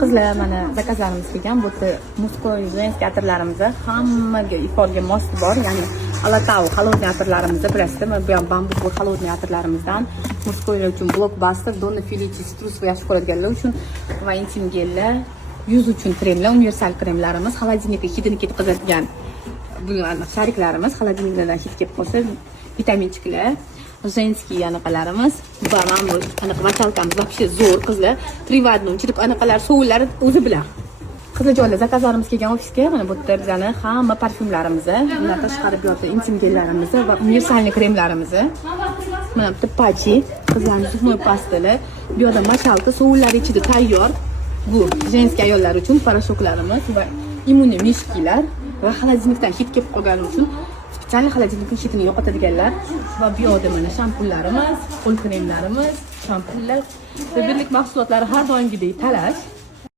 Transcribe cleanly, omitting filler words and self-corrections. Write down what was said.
Qizlar mana zakazlarimiz kelgan. Bu yerda muskoy женский atirlarimiz hammaga iforga mos bor. Ya'ni Alatau холодный atirlarimizni bilasizmi? Bu ham bambuk холодный atirlarimizdan. Muskoylar uchun blockbuster, Donna Felici citrus va yaxshi ko'radiganlar uchun va intim gellar, yuz uchun kremlar, universal kremlarimiz, xolodilnikka hidini ketkazadigan bular shariklarimiz, xolodilniklardan hid kelib qolsa, vitaminchiklar, женский anaqalarimiz va mana bu anaqa vachalkamiz вообще zo'r qizlar. Trivadno, chirib anaqalar sovunlari o'zi bilan. Qizlarjonlar zakazlarimiz kelgan ofisga mana bu yerda bizani hamma parfyumlarimiz, bundan tashqari bu yerda intim gellarimiz va universalniy kremlarimiz. Mana bu pachi, qizlarning zubnoy pastali, bu yerda machalka sovunlar ichida tayyor. Bu женский ayollar uchun parashoklarimiz va immuniy mishkilar va xolodilnikdan hid kelib qolgani uchun spesial xolodilnikning hidini yo'qotadiganlar va bu yerda mana shampunlarimiz, qo'l kremlarimiz, shampunlar va birlik mahsulotlari har doimgidek talash.